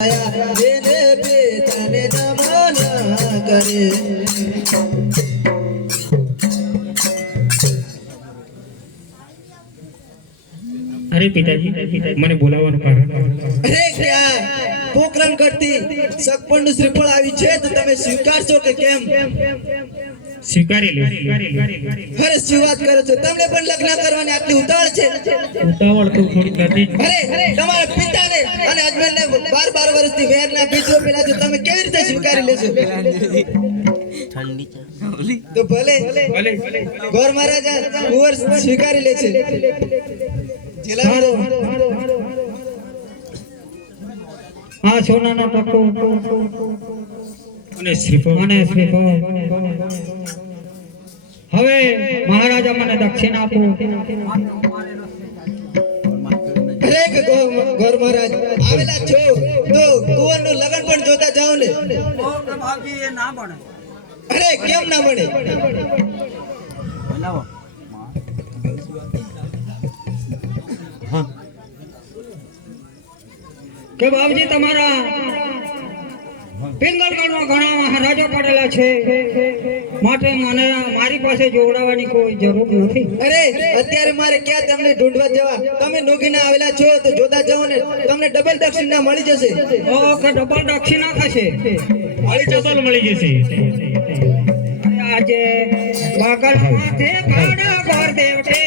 જેને પિતાને નમન કરે અરે પિતાજી મને બોલાવવાનું કારણ અરે ક્યાં? પોકરણ કરતી સગપણનું શ્રીફળ આવી છે તો તમે સ્વીકારશો કે કેમ? સ્વીકારી લે અરે શું વાત કરો છો? તમને પણ લગ્ન કરવાની આટલી ઉતાવળ છે? ઉતાવળ તો થોડી થતી અરે તમારા અને અજમેરને બાર બાર વર્ષથી વેરના બીજો પેલા છો તમે કેવી રીતે સ્વીકારી લેશો? તો ભલે ભલે ગોર મહારાજા કુંવર સ્વીકારી લે છે. જેલા આ સોનાનો ટકો અને શ્રીફળ અને શ્રીફળ હવે મહારાજા મને દક્ષિણ આપો. અરે ઘર મહારાજ. આવેલા છો. તો કુંવરનું લગ્ન પણ જોતા જાઓ ને. અરે કેમ ના મળે કે બાપજી તમારા પિંગલગઢમાં ઘણા મહારાજા પડેલા છે. માટે મને મારી પાસે જોડાવાની કોઈ જરૂર નથી. અરે અત્યારે મારે ક્યાં તમને ઢૂંઢવા જવા? તમે નોગીના આવેલા છો તો જોતા જાઓ ને તમને ડબલ દક્ષિણા મળી જશે. ઓકે ડબલ દક્ષિણા થશે? મળી જશે મળી જશે. આજે બગલ હાથે કાઢા ગોર દેવટે